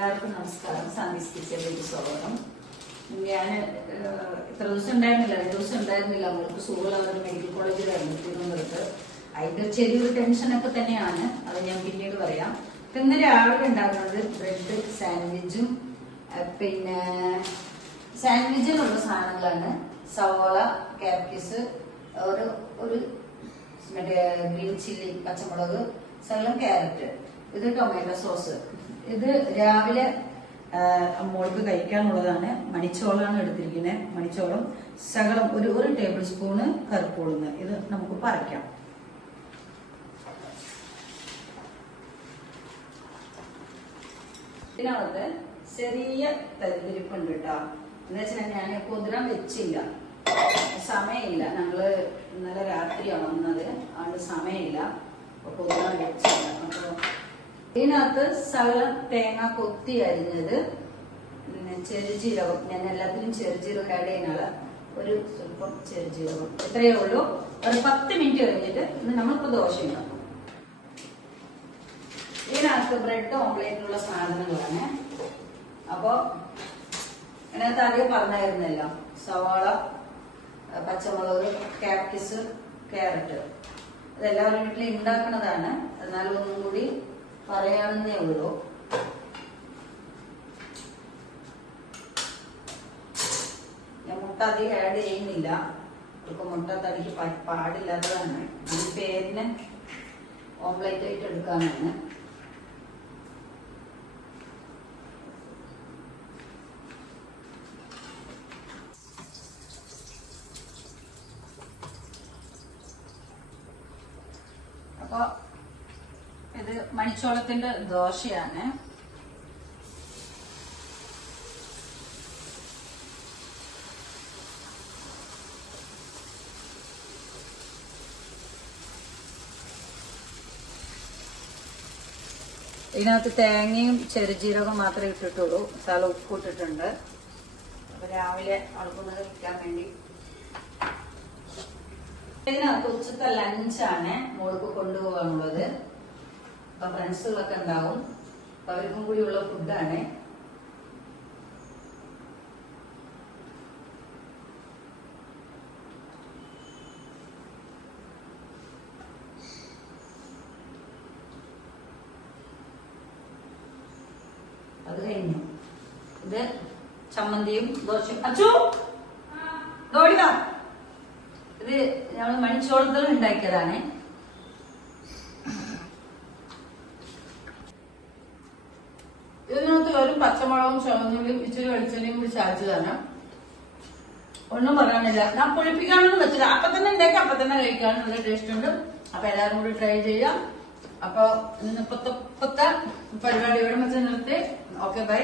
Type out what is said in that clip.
എല്ലാവർക്കും നമസ്കാരം. സാന്തിസ് കിച്ചണിലേക്ക് സ്വാഗതം. ഞാൻ ഇത്ര ദിവസം ഉണ്ടായിരുന്നില്ല, 2 ദിവസം ഉണ്ടായിരുന്നില്ല. നമ്മൾക്ക് സുഖമുള്ള മെഡിക്കൽ കോളേജിലായിരുന്നു തിരുവനന്തപുരത്ത്. അതിന്റെ ചെറിയൊരു ടെൻഷനൊക്കെ തന്നെയാണ്, അത് ഞാൻ പിന്നീട് പറയാം. ഇന്ന് രാവിലെ ഉണ്ടാകുന്നത് ബ്രെഡ് സാൻഡ്വിച്ചും, പിന്നെ സാൻഡ്വിച്ചിനുള്ള സാധനങ്ങളാണ് സവാള, കാപ്സിക്കം, ഒരു മറ്റേ ഗ്രീൻ ചില്ലി, പച്ചമുളക്, ശകലം ക്യാരറ്റ്, ഇത് ടൊമാറ്റോ സോസ്. ഇത് രാവിലെ മോൾക്ക് കഴിക്കാനുള്ളതാണ്. മണിച്ചോളാണ് എടുത്തിരിക്കുന്നത്. മണിച്ചോളം ശകലം ഒരു ടേബിൾ സ്പൂണ് കറുപ്പുളുന്ന്. ഇത് നമുക്ക് പറിക്കാം. ഇതിനകത്ത് ചെറിയ തരിതിരിപ്പുണ്ട് കേട്ടോ. എന്ന് വെച്ചാൽ ഞാൻ കുതിരാൻ വെച്ചില്ല, സമയമില്ല. ഞങ്ങള് ഇന്നലെ രാത്രിയാണ് വന്നത്, അതുകൊണ്ട് സമയമില്ല, അപ്പൊ കുതിരാൻ വെച്ചില്ല. അപ്പൊ ഇതിനകത്ത് ശകലം തേങ്ങ കൊത്തി അരിഞ്ഞത്, ചെറുജീരകം, ഞാൻ എല്ലാത്തിനും ചെറുജീരകം ആഡ് ചെയ്യുന്ന ഒരു സ്വല്പം ചെറുജീരകം, ഇത്രയേ ഉള്ളൂ. ഒരു 10 മിനിറ്റ് കഴിഞ്ഞിട്ട് ഇത് നമ്മളിപ്പോ ദോശ ഉണ്ടാക്കും. ഇതിനകത്ത് ബ്രെഡ് ഓംലേറ്റിനുള്ള സാധനങ്ങളാണ്. അപ്പൊ ഇതിനകത്ത് ആദ്യം പറഞ്ഞായിരുന്നല്ലോ, സവാള, പച്ചമുളക്, കാപ്സിക്കം, ക്യാരറ്റ്, ഇതെല്ലാവരും വീട്ടിൽ ഉണ്ടാക്കുന്നതാണ്. എന്നാലും ഒന്നും കൂടി പറയാവുന്നേ ഉള്ളൂ. ഞാൻ മുട്ട അധികം ആഡ് ചെയ്യുന്നില്ല, ഇപ്പൊ മുട്ട തടിക്ക് പാടില്ലാത്തതാണ്. ഈ പേരിന് ഓംലേറ്റ് ആയിട്ട് എടുക്കാനാണ്. അപ്പൊ ഇത് മണിച്ചോളത്തിന്റെ ദോശയാണ്. ഇതിനകത്ത് തേങ്ങയും ചെറുജീരകം മാത്രമേ ഇട്ടിട്ടുള്ളൂ, സ്ഥലം ഉപ്പ് ഇട്ടിട്ടുണ്ട്. അപ്പൊ രാവിലെ അളക്കുന്നത് കഴിക്കാൻ വേണ്ടി. ഇതിനകത്ത് ഉച്ചത്തെ ലഞ്ചാണ് മോൾക്ക് കൊണ്ടുപോകാനുള്ളത്. അപ്പൊ ഫ്രണ്ട്സുകളൊക്കെ ഉണ്ടാവും, അപ്പൊ അവർക്കും കൂടിയുള്ള ഫുഡാണ്. അത് കഴിഞ്ഞു. ഇത് ചമ്മന്തിയും ദോശയും. അച്ചു ദോടിക, ഇത് ഞങ്ങൾ മണിച്ചോളത്തിൽ ഉണ്ടാക്കിയതാണ്. ഇതിനകത്ത് ഒരു പച്ചമുളകും ചുവന്നുള്ളിയും ഇച്ചിരി വെളിച്ചെണ്ണയും കൂടി ചാച്ചതാണ്. ഒന്നും പറയാനില്ല, ഞാൻ പൊളിപ്പിക്കാനൊന്നും വെച്ചില്ല. അപ്പൊ തന്നെ ഉണ്ടാക്കി അപ്പൊ തന്നെ കഴിക്കാൻ നല്ല ടേസ്റ്റ് ഉണ്ട്. അപ്പൊ എല്ലാവരും കൂടി ട്രൈ ചെയ്യാം. അപ്പൊ ഇന്നത്തെ പരിപാടി ഇവിടെ വെച്ച് നിർത്തി. Okay, by.